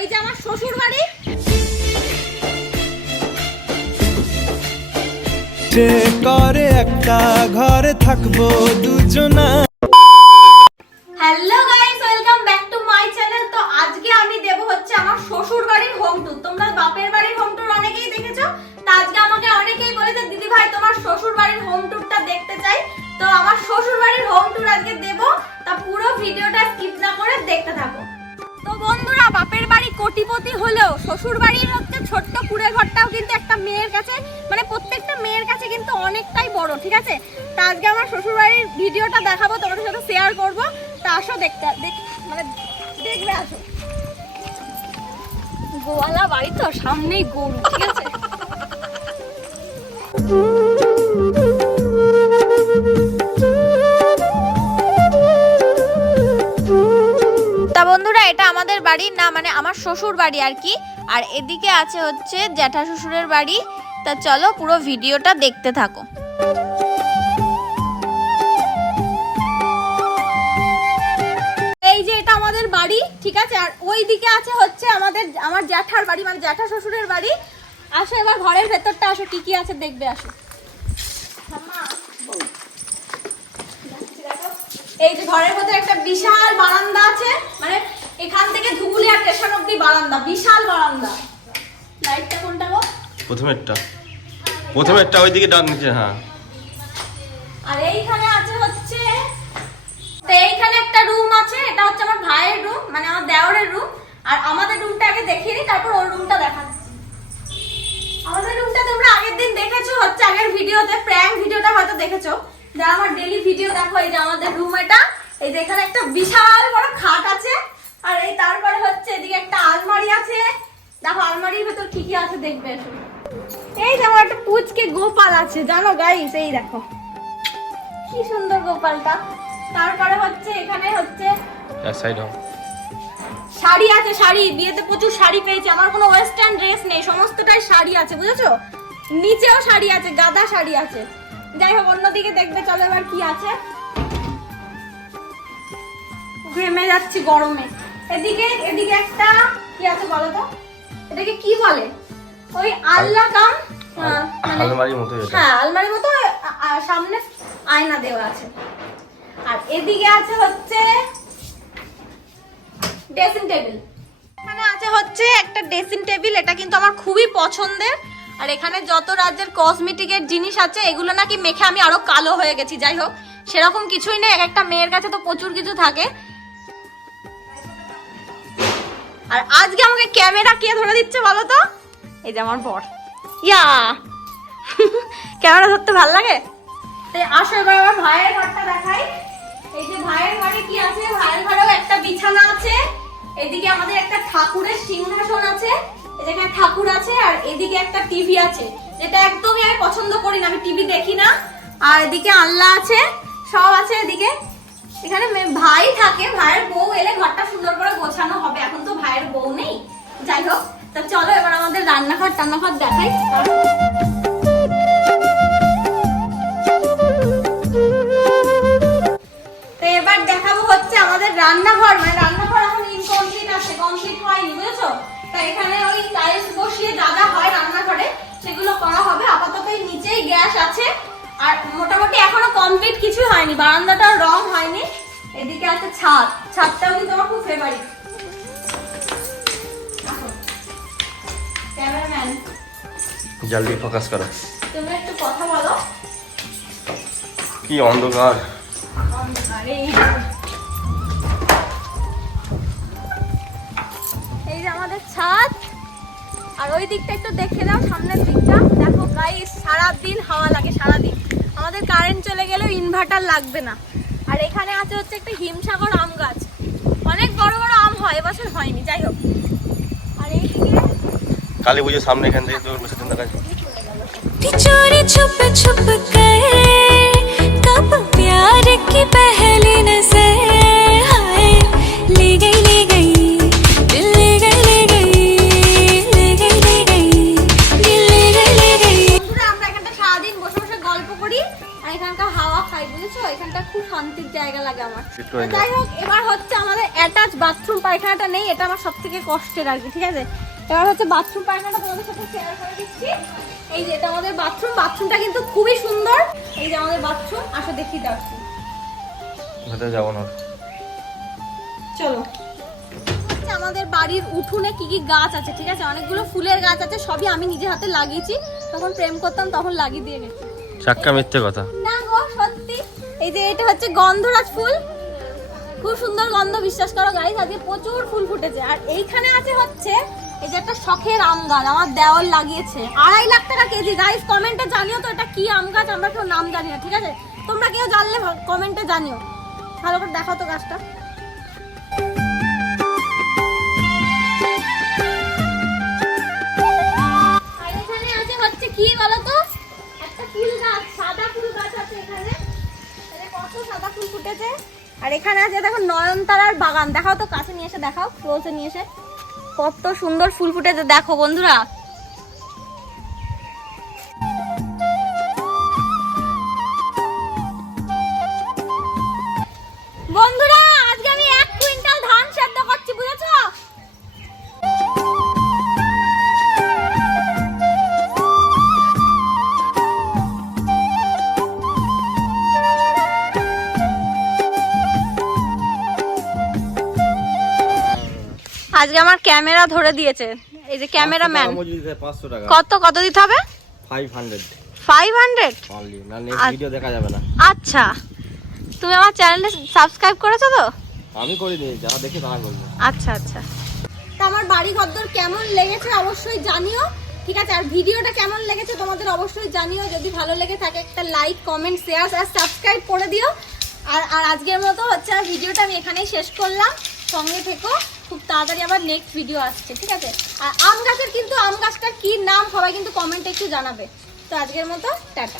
এই যে আমার শ্বশুর বাড়ি করে একটা ঘরে থাকব দুজনা। ছোট্ট কুড়ে ঘরটাও কিন্তু একটা মেয়ের কাছে মানে প্রত্যেকটা মেয়ের কাছে কিন্তু অনেকটাই বড়, ঠিক আছে? তা আজকে আমার শ্বশুরবাড়ির ভিডিওটা দেখাবো, তোমাদের সাথে শেয়ার করব। তা আসো দেখতে, দেখ মানে দেখবে, আসো। গোয়ালা বাড়ি তো সামনেই গরু, ঠিক আছে? মানে আমার শ্বশুর বাড়ি আর কি। আর এদিকে আছে হচ্ছে জ্যাঠা শ্বশুরের বাড়ি। তা চলো পুরো ভিডিওটা দেখতে থাকো। এই যে এটা আমাদের বাড়ি, ঠিক আছে? আর ওই দিকে আছে হচ্ছে আমাদের, আমার জ্যাঠার বাড়ি মানে জ্যাঠা শ্বশুরের বাড়ি। আসো এবার ঘরের ভেতরটা আসো, কি কি আছে দেখবে আসো। এই যে ঘরের মধ্যে একটা বিশাল বারান্দা আছে মানে এখান থেকে ধুবুলিয়া স্টেশন অব্দি বারান্দা বিশাল বারান্দা। লাইটটা কোনটা গো? প্রথমেরটা। প্রথমেরটা ওইদিকে ডান নিচে হ্যাঁ। আর এইখানে আছে হচ্ছে তো এইখানে একটা রুম আছে এটা হচ্ছে আমার ভাইয়ের রুম মানে আমার দেওরের রুম আর আমাদের রুমটা আগে দেখিয়ে নিই তারপর ওর রুমটা দেখাচ্ছি। আমাদের রুমটা তোমরা আগের দিন দেখেছ হচ্ছে আগের ভিডিওতে প্র্যাঙ্ক ভিডিওটা হয়তো দেখেছ। যারা আমার ডেলি ভিডিও দেখো এই যে আমাদের রুম এটা এই যে এখানে একটা বিশাল বড় খাট আছে আর এই তারপরে হচ্ছে এদিকে একটা আলমারি আছে। দেখো আলমারির ভেতর কি কি আছে দেখবে এই দেখো একটা পুচকে গোপাল আছে জানো গাইস এই দেখো। কি সুন্দর গোপালটা। তারপরে হচ্ছে এখানে হচ্ছে শাড়ি আছে শাড়ি। বিয়েতে প্রচুর শাড়ি পেয়েছি। আমার কোনো ওয়েস্টার্ন ড্রেস নেই। সমস্তটাই শাড়ি আছে বুঝেছ? নিচেও শাড়ি আছে গাদা শাড়ি আছে। যাই হোক অন্যদিকে দেখবে চলো এবার কি আছে। ঘেমে যাচ্ছি গরমে। এদিকে এদিকে একটা কি আছে বলো তো? এটাকে কি বলে? ওই আল্লাহ কাম? আহ, মানে- আলমারির মতো হ্যাঁ আলমারির মতো সামনে আয়না দেওয়া আছে। আর এদিকে আছে হচ্ছে ড্রেসিং টেবিল এখানে আছে হচ্ছে একটা ড্রেসিং টেবিল এটা কিন্তু আমার খুবই পছন্দের। আর এখানে যত রাজ্যের কসমেটিকের জিনিস আছে এগুলো নাকি মেখে আমি আরও কালো হয়ে গেছি। যাই হোক সেরকম কিছুই নেই। এক একটা মেয়ের কাছে তো প্রচুর কিছু থাকে। আর আজকে আমাকে ক্যামেরা কে ধরে দিচ্ছে বলো তো? এই যে আমার বর। ইয়া। ক্যামেরা ধরতে ভালো লাগে? তাই আসো এবার আমার ভাইয়ের ঘরটা দেখাই। এই যে ভাইয়ের ঘরে কি আছে? ভাইয়ের ঘরেও একটা বিছানা আছে। এদিকে আমাদের একটা ঠাকুরের সিংহাসন আছে। এখানে ঠাকুর আছে আর এদিকে একটা টিভি আছে। যেটা একদমই আমি পছন্দ করি না, আমি টিভি দেখি না। আর এদিকে আল্লাহ আছে, সব আছে এদিকে। এখানে ভাই থাকে, ভাইয়ের বউ এলে ঘরটা সুন্দর করে গোছানো হবে। এখন তো ভাইয়ের বউ নেই। যাই হোক, তা চলো এবার আমাদের রান্নাঘর টান্নাঘর দেখাই। এবার দেখাবো হচ্ছে আমাদের রান্নাঘর। মানে রান্নাঘর এখন আছে কমপ্লিট বুঝেছ? তো এখানে ওই বসিয়ে যা হয় রান্নাঘরে, সেগুলো করা হবে। আপাতত নিচেই গ্যাস আছে। আর মোটামুটি এখনও কিছুই হয়নি বারান্দাটাও রং হয়নি এদিকে আছে ছাদ। ছাদটাও কিন্তু আমার খুব ফেভারিট ক্যামেরাম্যান জলদি ফোকাস করো। তুমি একটু কথা বলো। কি অন্ধকার। এই। যে আমাদের ছাদ। আর ওই দিকটা একটু দেখে দাও সামনের দিকটা। দেখো গাইস সারাদিন হাওয়া লাগে সারাদিন। আমাদের কারেন্ট চলে গেলেও ইনভার্টার লাগবে না। আর এখানে আছে হচ্ছে একটা হিমসাগর আম গাছ। অনেক বড় বড় আম হয় এবছর হয়নি যাই হোক। আর এইদিকে কালী পুজোর সামনে এখান থেকে তো বসে দেখা যায় चोरी শান্তির জায়গা লাগে আমার। যাই হোক এবার হচ্ছে আমাদের অ্যাটাচ বাথরুম পায়খানাটা নেই এটা আমার সব থেকে কষ্টের আর কি ঠিক আছে? এবার হচ্ছে বাথরুম পায়খানাটা তোমাদের সাথে শেয়ার করে দিচ্ছি। এই যে এটা আমাদের বাথরুম বাথরুমটা কিন্তু খুবই সুন্দর। এই যে আমাদের বাথরুম আসো দাও একটু। ভেতরে যাব না? চলো। আমাদের বাড়ির উঠোনে কি কি গাছ আছে ঠিক আছে? অনেকগুলো ফুলের গাছ আছে সবই আমি নিজে হাতে লাগিয়েছি। তখন প্রেম করতাম তখন লাগিয়ে দিয়ে গেছি। চাক্কা মিথ্যে কথা। না গো সত্যি এই যে এটা হচ্ছে গন্ধরাজ ফুল। খুব সুন্দর গন্ধ, বিশ্বাস করো গাইস আজকে প্রচুর ফুল ফুটেছে। আর এইখানে আছে হচ্ছে, এই যে একটা শখের আম গাছ, আমার দেওয়াল লাগিয়েছে। আড়াই লাখ টাকা কেজি। গাইস কমেন্টে জানিও তো এটা কি আম গাছ, আমরা কেউ নাম জানি না, ঠিক আছে? তোমরা কেউ জানলে কমেন্টে জানিও। ভালো করে দেখাও তো গাছটা। আর এখানে আছে দেখো নয়নতারার বাগান। দেখাও তো, কাছে নিয়ে এসে দেখাও ক্লোজে নিয়ে এসে। কত সুন্দর ফুল ফুটেছে। দেখো বন্ধুরা আজকে আমার ক্যামেরা ধরে দিয়েছে। এই যে ক্যামেরাম্যান কত কত দিতে হবে? Five hundred five hundred only না আচ্ছা। ভিডিও দেখা যাবে না। আচ্ছা। তুমি আমার চ্যানেলটা সাবস্ক্রাইব করেছ তো? আমি করিনি যারা দেখে তারা করবে আচ্ছা আচ্ছা। তা আমার বাড়ি ঘরদোর কেমন লেগেছে অবশ্যই জানিও। ঠিক আছে আর ভিডিওটা কেমন লেগেছে তোমাদের অবশ্যই জানিও। যদি ভালো লেগে থাকে একটা লাইক কমেন্ট শেয়ার আর সাবস্ক্রাইব করে দিও। আর আর আজকের মতো হচ্ছে আর ভিডিওটা আমি এখানেই শেষ করলাম। সঙ্গে থেকো। খুব তাড়াতাড়ি আবার নেক্সট ভিডিও আসছে, ঠিক আছে? আর আম গাছের কিন্তু, আম গাছটার কি নাম সবাই কিন্তু কমেন্টে একটু জানাবে। তো আজকের মতো, টাটা।